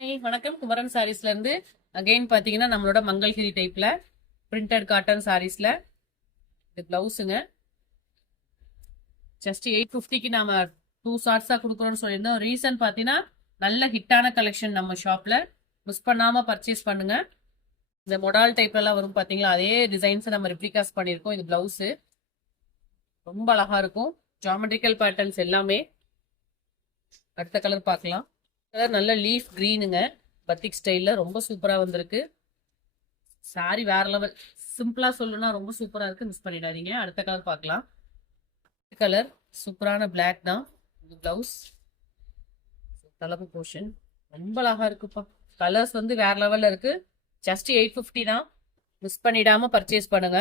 வணக்கம். குமரன் சாரீஸ்ல இருந்து அகைன் பாத்தீங்கன்னா நம்மளோட மங்கள்கிரி டைப்ல பிரிண்டட் காட்டன் சாரீஸ்ல இது பிளவுஸுங்க. ஜஸ்ட் 850க்கு நாம 2 ஷார்ட்ஸா கொடுக்குறோம்னு சொல்லியிருந்தோம். ரீசன் பாத்தீங்கன்னா நல்ல ஹிட்டான கலெக்ஷன் நம்ம ஷாப்ல. மிஸ் பண்ணாம பர்ச்சேஸ் பண்ணுங்க. இந்த மொடால் டைப்ல எல்லாம் வரும் பாத்தீங்களா, அதே டிசைன்ஸ் நம்ம ரிப்ளிகாஸ் பண்ணியிருக்கோம். இது பிளவுஸ் ரொம்ப அழகா இருக்கும். ஜாமெட்ரிக்கல் பேட்டர்ன்ஸ் எல்லாமே. அடுத்த கலர் பார்க்கலாம். கலர் நல்ல லீஃப் கிரீனுங்க, பத்திக் ஸ்டைல்ல ரொம்ப சூப்பரா வந்திருக்கு. சாரி வேற லெவல். சிம்பிளா சொல்லணும்னா ரொம்ப சூப்பரா இருக்கு, மிஸ் பண்ணிடாதீங்க. அடுத்த கலர் பார்க்கலாம். கலர் சூப்பரான பிளாக் தான். இது பிளவுஸ் தலப்பு போர்ஷன் ரொம்ப அழகா இருக்குப்பா. கலர்ஸ் வந்து வேற லெவல்ல இருக்கு. ஜஸ்ட் 850 தான், மிஸ் பண்ணிடாம பர்ச்சேஸ் பண்ணுங்க.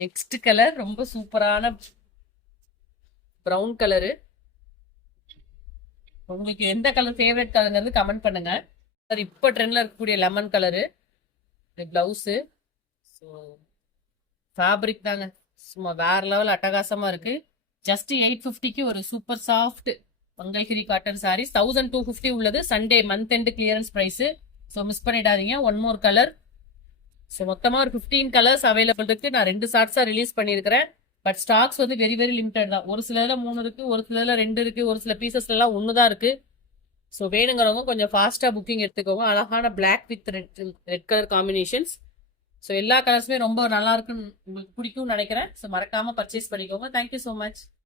நெக்ஸ்ட் கலர் ரொம்ப சூப்பரான ப்ரௌன் கலரு. உங்களுக்கு எந்த கலர் ஃபேவரட் கலர்ங்கிறது கமெண்ட் பண்ணுங்க. சார் இப்போ ட்ரெண்ட்ல இருக்கக்கூடிய lemon colour blouse. So fabric தாங்க சும்மா வேற லெவல் அட்டகாசமா இருக்கு. ஜஸ்ட் 850க்கு ஒரு super soft Mangalagiri cotton sarees. 1250 உள்ளது. Sunday month end clearance price. So miss பண்ணிடாதீங்க. One more colour. ஸோ மொத்தமாக ஒரு 15 கலர்ஸ் அவைலபிள் இருக்கு. நான் 2 ஷார்ட்ஸா ரிலீஸ் பண்ணியிருக்கிறேன். பட் ஸ்டாக்ஸ் வந்து வெரி வெரி லிமிடெட் தான். ஒரு சிலதுல 3 இருக்கு, ஒரு சிலதுல 2 இருக்கு, ஒரு சில பீசஸ்ல எல்லாம் 1 தான் இருக்கு. ஸோ வேணுங்கிறவங்க கொஞ்சம் ஃபாஸ்டா புக்கிங் எடுத்துக்கோங்க. அழகான black with red colour combinations. So எல்லா கலர்ஸுமே ரொம்ப நல்லா இருக்குன்னு உங்களுக்கு பிடிக்கும்னு நினைக்கிறேன். ஸோ மறக்காம பர்ச்சேஸ் பண்ணிக்கோங்க. Thank you so much.